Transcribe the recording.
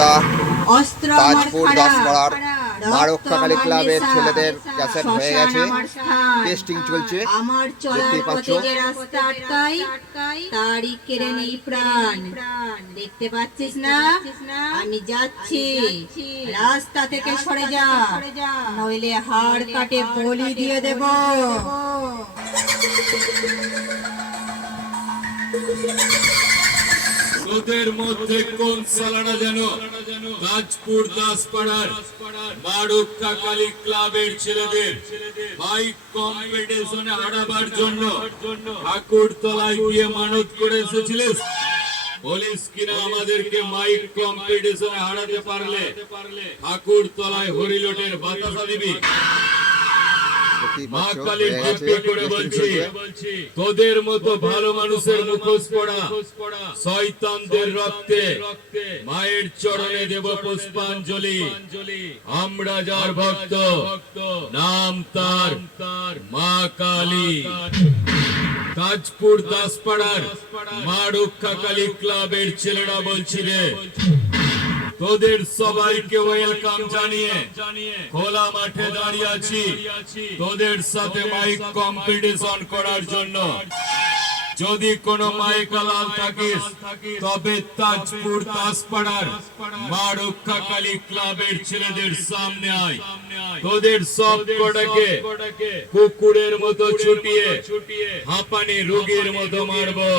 বন্ধুরা, তাজপুর 10 পাড়ার মা রক্ষাকালী ক্লাবের ছেলেদের ক্যাসেট হয়ে গেছে, টেস্টিং চলছে। দেখতেই পাচ্ছ, তারই কেড়ে নেই প্রাণ। দেখতে পাচ্ছিস না? আমি যাচ্ছি, রাস্তা থেকে সরে যা, নইলে হাড় কাটে বলি দিয়ে দেব। ওদের মধ্যে কোন সালাটা যেন তাজপুর 10 পাড়ার মা রক্ষাকালী ক্লাবের ছেলেদের বাইক কম্পিটিশনে হারাবার জন্য ঠাকুরতলায় গিয়ে মানত করে এসেছিলিস? বলিস কিনা আমাদেরকে মাইক কম্পিটিশনে হারাতে পারলে ঠাকুরতলায় হরিলোটের বাতাসা দিবি। মা কালীর দিব্যি করে বলছি, তোদের মতো ভালো মানুষের মুখোশ পড়া শয়তানদের রক্তে মায়ের চরণে দেব পুষ্পাঞ্জলি। আমরা যার ভক্ত, নাম তার মা কালী। তাজপুর 10 পাড়ার মা রক্ষাকালী ক্লাবের ছেলেরা বলছি রে, তোদের সবাইকে ওয়েলকাম জানিয়ে খোলা মাঠে দাঁড়িয়ে আছি তোদের সাথে মাইক কম্পিটিশন করার জন্য। যদি কোনো মাইকালাল থাকিস তবে তাজপুর 10 পাড়ার মা রক্ষাকালী ক্লাবের ছেলেদের সামনে আয়। তোদের সব কটাকে কুকুরের মতো ছুটিয়ে হাঁপানি রোগীর মতো মারবো।